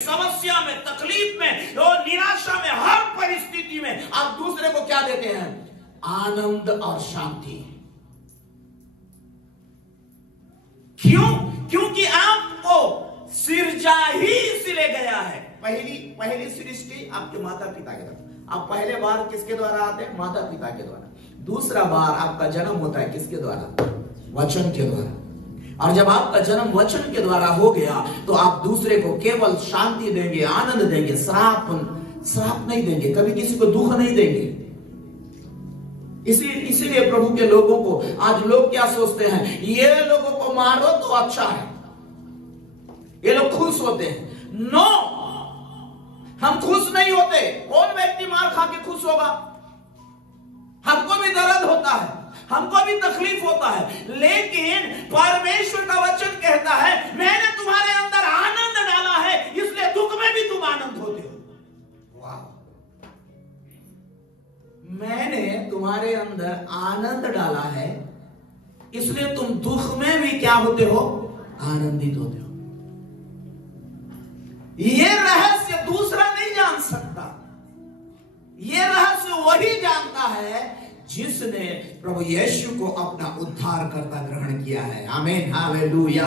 समस्या में, तकलीफ में, निराशा में, हर परिस्थिति में आप दूसरे को क्या देते हैं? आनंद और शांति। क्यों? क्योंकि आपको सिरजा ही इसलिए गया है। पहली सृष्टि आपके माता पिता के द्वारा। आप पहले बार किसके द्वारा आते हैं? माता पिता के द्वारा। दूसरा बार आपका जन्म होता है किसके द्वारा? वचन के द्वारा। और जब आपका जन्म वचन के द्वारा हो गया तो आप दूसरे को केवल शांति देंगे, आनंद देंगे, श्राप नहीं देंगे, कभी किसी को दुख नहीं देंगे। इसीलिए प्रभु के लोगों को आज लोग क्या सोचते हैं? ये लोगों को मारो तो अच्छा है, ये लोग खुश होते हैं। नो, हम खुश नहीं होते। कौन व्यक्ति मार खा के खुश होगा? हमको भी दर्द होता है, हमको भी तकलीफ होता है, लेकिन परमेश्वर का वचन कहता है मैंने तुम्हारे अंदर आनंद डाला है, इसलिए दुख में भी तुम आनंद होते हो। वाह! मैंने तुम्हारे अंदर आनंद डाला है, इसलिए तुम दुख में भी क्या होते हो? आनंदित होते हो। ये रहस्य दूसरा नहीं जान सकता। ये रहस्य वही जानता है जिसने प्रभु यीशु को अपना उद्धारकर्ता ग्रहण किया है। आमीन, हालेलुया।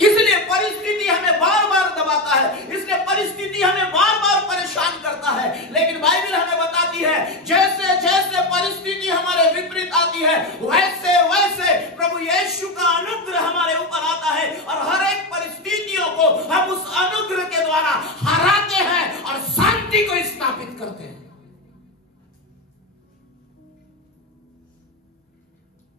इसलिए परिस्थिति हमें बार बार दबाता है, इसलिए परिस्थिति हमें बार बार परेशान करता है, लेकिन बाइबल हमें बताती है जैसे जैसे परिस्थिति हमारे विपरीत आती है वैसे वैसे प्रभु यीशु का अनुग्रह हमारे ऊपर आता है और हर एक परिस्थितियों को हम उस अनुग्रह के द्वारा हराते हैं और शांति को स्थापित करते हैं।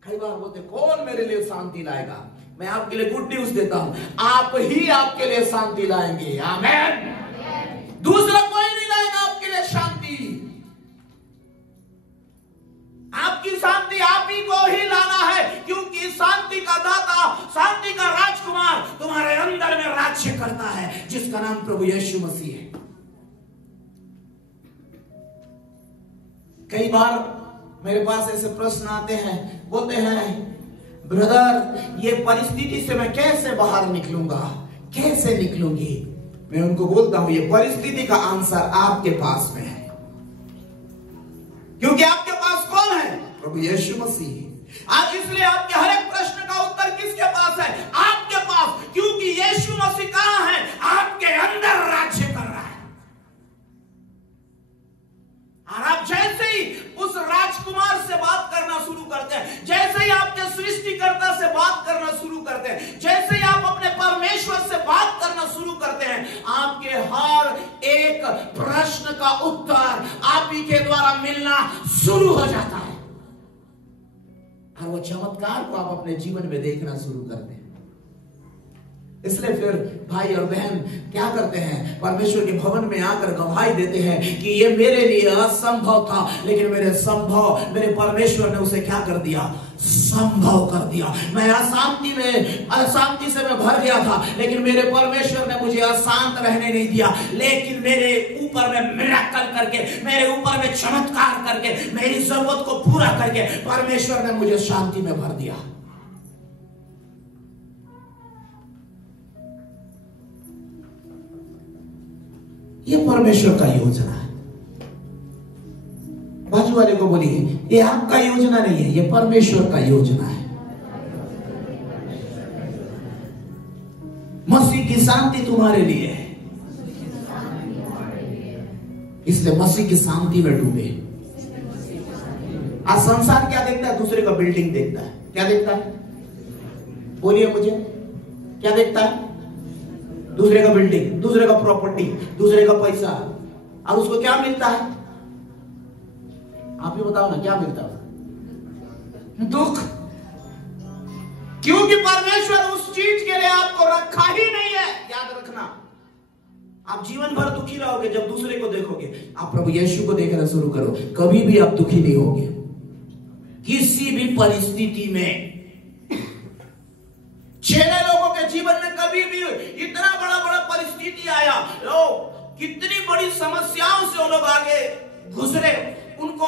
कई बार बोलते कौन मेरे लिए शांति लाएगा? मैं आपके लिए गुड न्यूज देता हूं, आप ही आपके लिए शांति लाएंगे। आमीन। दूसरा कोई नहीं लाएगा आपके लिए शांति। आपकी शांति आप ही को ही लाना है, क्योंकि शांति का दाता, शांति का राजकुमार तुम्हारे अंदर में राज्य करता है, जिसका नाम प्रभु यीशु मसीह है। कई बार मेरे पास ऐसे प्रश्न आते हैं, बोलते हैं ब्रदर ये परिस्थिति से मैं कैसे बाहर निकलूंगा, कैसे निकलूंगी? मैं उनको बोलता हूं ये परिस्थिति का आंसर आपके पास में है, क्योंकि आपके पास कौन है? प्रभु यीशु मसीह। आज इसलिए आपके हर एक प्रश्न का उत्तर किसके पास है? आपके पास, क्योंकि यीशु मसीह कहां है? आपके अंदर राज्य कर रहा है। और आप जैसे ही उस राजकुमार से बात करना शुरू करते हैं, जैसे ही आपके सृष्टिकर्ता से बात करना शुरू करते हैं, जैसे ही आप अपने परमेश्वर से बात करना शुरू करते हैं, आपके हर एक प्रश्न का उत्तर आप ही के द्वारा मिलना शुरू हो जाता है और वो चमत्कार को आप अपने जीवन में देखना शुरू करते हैं। इसलिए फिर भाई और बहन क्या करते हैं? परमेश्वर के भवन में आकर गवाही देते हैं कि ये मेरे लिए असंभव था, लेकिन मेरे परमेश्वर ने उसे क्या कर दिया? संभव कर दिया। मैं अशांति से मैं भर गया था, लेकिन मेरे परमेश्वर ने मुझे अशांत रहने नहीं दिया, लेकिन मेरे ऊपर में मिरेकल करके, मेरे ऊपर में चमत्कार करके, मेरी जरूरत को पूरा करके परमेश्वर ने मुझे शांति में भर दिया। ये परमेश्वर का योजना है। बाजू वाले को बोलिए ये आपका योजना नहीं है, ये परमेश्वर का योजना है। मसीह की शांति तुम्हारे लिए है, इसलिए मसीह की शांति में डूबे। आज संसार क्या देखता है? दूसरे का बिल्डिंग देखता है। क्या देखता है? बोलिए मुझे, क्या देखता है? दूसरे का बिल्डिंग, दूसरे का प्रॉपर्टी, दूसरे का पैसा, और उसको क्या मिलता है? आप ही बताओ ना, क्या मिलता है? दुख। क्योंकि परमेश्वर उस चीज के लिए आपको रखा ही नहीं है। याद रखना, आप जीवन भर दुखी रहोगे जब दूसरे को देखोगे। आप प्रभु यीशु को देखना शुरू करो, कभी भी आप दुखी नहीं होगे। किसी भी परिस्थिति में चेले लोगों के जीवन में कभी भी इतना बड़ा परिस्थिति आया, कितनी बड़ी समस्याओं से वो लोग आगे गुजरे, उनको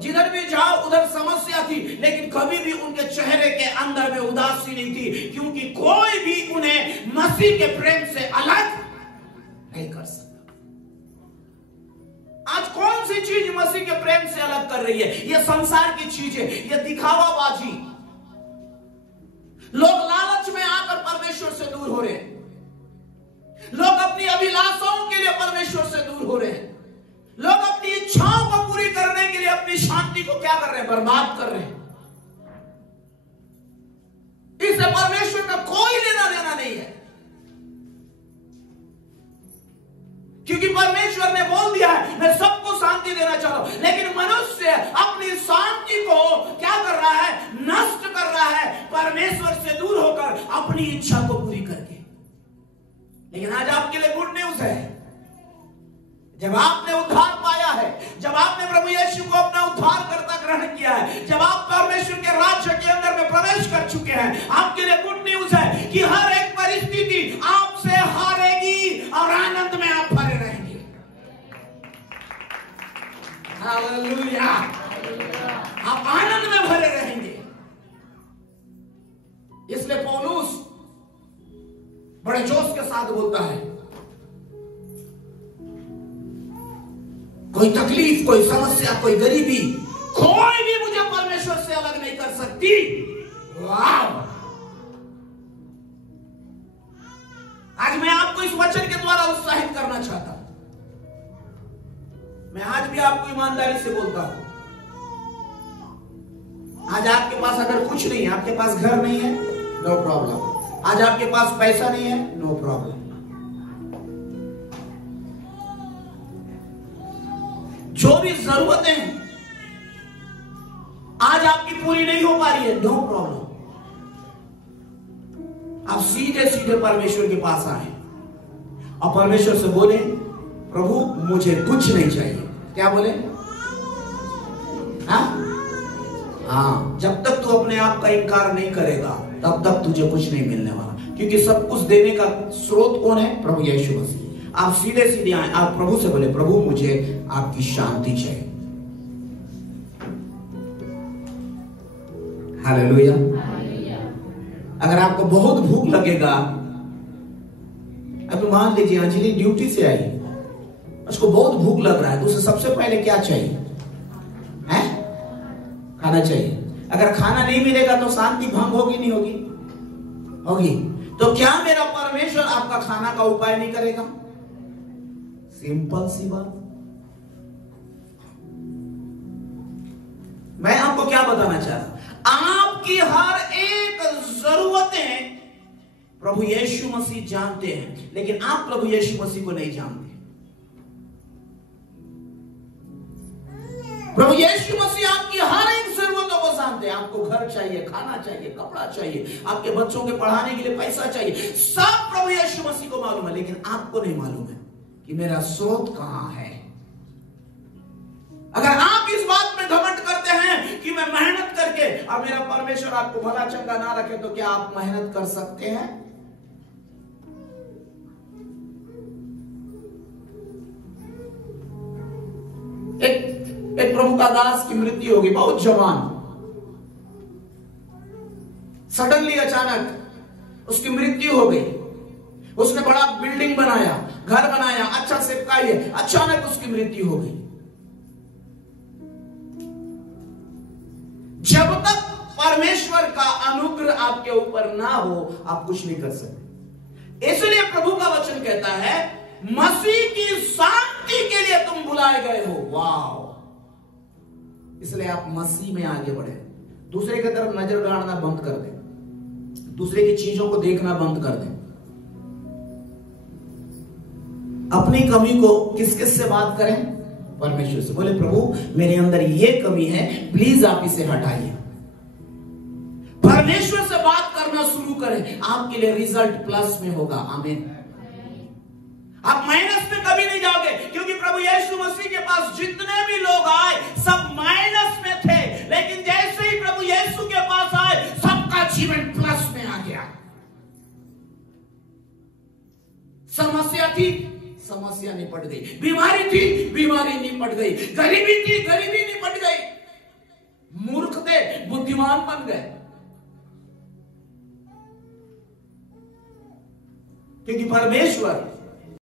जिधर भी जाओ उधर समस्या थी, लेकिन कभी भी उनके चेहरे के अंदर में उदासी नहीं थी, क्योंकि कोई भी उन्हें मसीह के प्रेम से अलग नहीं कर सकता। आज कौन सी चीज मसीह के प्रेम से अलग कर रही है? ये संसार की चीजें, ये दिखावाबाजी। लोग लालच में आकर परमेश्वर से दूर हो रहे हैं, लोग अपनी अभिलाषाओं के लिए परमेश्वर से दूर हो रहे हैं, लोग अपनी इच्छाओं को पूरी करने के लिए अपनी शांति को क्या कर रहे हैं? बर्बाद कर रहे हैं। इससे परमेश्वर का कोई लेना देना नहीं है, क्योंकि परमेश्वर ने बोल दिया है मैं सबको शांति देना चाहता हूं, लेकिन मनुष्य अपनी शांति को क्या कर रहा है? नष्ट कर रहा है, परमेश्वर से दूर होकर अपनी इच्छा को पूरी करके। लेकिन आज आपके लिए गुड न्यूज है, जब आपने उद्धार पाया है, जब आपने प्रभु यीशु को अपना उद्धारकर्ता ग्रहण किया है, जब आप परमेश्वर के राज्य के अंदर में प्रवेश कर चुके हैं, आपके लिए गुड न्यूज है कि हर एक परिस्थिति आपसे हारेगी और आनंद में आप भरे रहेंगे। हालेलुया, आप आनंद में भरे रहेंगे। इसलिए पौलुस बड़े जोश के साथ बोलता है, कोई तकलीफ, कोई समस्या, कोई गरीबी, कोई भी मुझे परमेश्वर से अलग नहीं कर सकती। वाह! आज मैं आपको इस वचन के द्वारा उत्साहित करना चाहता हूं। मैं आज भी आपको ईमानदारी से बोलता हूं, आज आपके पास अगर कुछ नहीं है, आपके पास घर नहीं है, नो प्रॉब्लम। आज आपके पास पैसा नहीं है, नो प्रॉब्लम। जो भी जरूरतें हैं आज आपकी पूरी नहीं हो पा रही है, नो प्रॉब्लम। आप सीधे सीधे परमेश्वर के पास आए और परमेश्वर से बोले, प्रभु मुझे कुछ नहीं चाहिए। क्या बोले? हाँ, जब तक तू अपने आप का इनकार नहीं करेगा तब तक तुझे कुछ नहीं मिलने वाला, क्योंकि सब कुछ देने का स्रोत कौन है? प्रभु यीशु मसीह। आप सीधे सीधे आए, आप प्रभु से बोले, प्रभु मुझे आपकी शांति चाहिए। हालेलुया। अगर आपको बहुत भूख लगेगा, अब मान लीजिए अंजलि ड्यूटी से आई, उसको बहुत भूख लग रहा है, तो उसे सबसे पहले क्या चाहिए? है? खाना चाहिए। अगर खाना नहीं मिलेगा तो शांति भंग होगी, नहीं होगी? होगी। तो क्या मेरा परमेश्वर आपका खाना का उपाय नहीं करेगा? सिंपल सी बात। मैं आपको क्या बताना चाह रहा हूं, आपकी हर एक जरूरतें प्रभु यीशु मसीह जानते हैं, लेकिन आप प्रभु यीशु मसीह को नहीं जानते। प्रभु यीशु मसीह आपकी हर एक जरूरतों को जानते हैं। आपको घर चाहिए, खाना चाहिए, कपड़ा चाहिए, आपके बच्चों के पढ़ाने के लिए पैसा चाहिए, सब प्रभु यीशु मसीह को मालूम है, लेकिन आपको नहीं मालूम है कि मेरा स्रोत कहां है। अगर आप इस बात में घमंड करते हैं कि मैं मेहनत करके और मेरा परमेश्वर आपको भला चंगा ना रखे, तो क्या आप मेहनत कर सकते हैं? एक प्रभु का दास की मृत्यु होगी, बहुत जवान, सडनली अचानक उसकी मृत्यु हो गई। उसने बड़ा बिल्डिंग बनाया, घर बनाया, अच्छा सेवकाई है, अचानक उसकी मृत्यु हो गई। जब तक परमेश्वर का अनुग्रह आपके ऊपर ना हो, आप कुछ नहीं कर सकते। इसलिए प्रभु का वचन कहता है, मसीह की शांति के लिए तुम बुलाए गए हो। वाह! इसलिए आप मसीह में आगे बढ़े, दूसरे की तरफ नजर गाड़ना बंद कर दें, दूसरे की चीजों को देखना बंद कर दें। अपनी कमी को किस किस से बात करें? परमेश्वर से। बोले, प्रभु मेरे अंदर ये कमी है, प्लीज आप इसे हटाइए। परमेश्वर से बात करना शुरू करें, आपके लिए रिजल्ट प्लस में होगा। आमीन। आप माइनस में कभी नहीं जाओगे, क्योंकि प्रभु यीशु मसीह के पास जितने भी लोग आए सब माइनस में थे, लेकिन जैसे ही प्रभु यीशु के पास आए सबका जीवन प्लस में आ गया। समस्या थी, समस्या निपट गई। बीमारी थी, बीमारी निपट गई। गरीबी थी, गरीबी निपट गई। मूर्ख थे, बुद्धिमान बन गए। क्योंकि परमेश्वर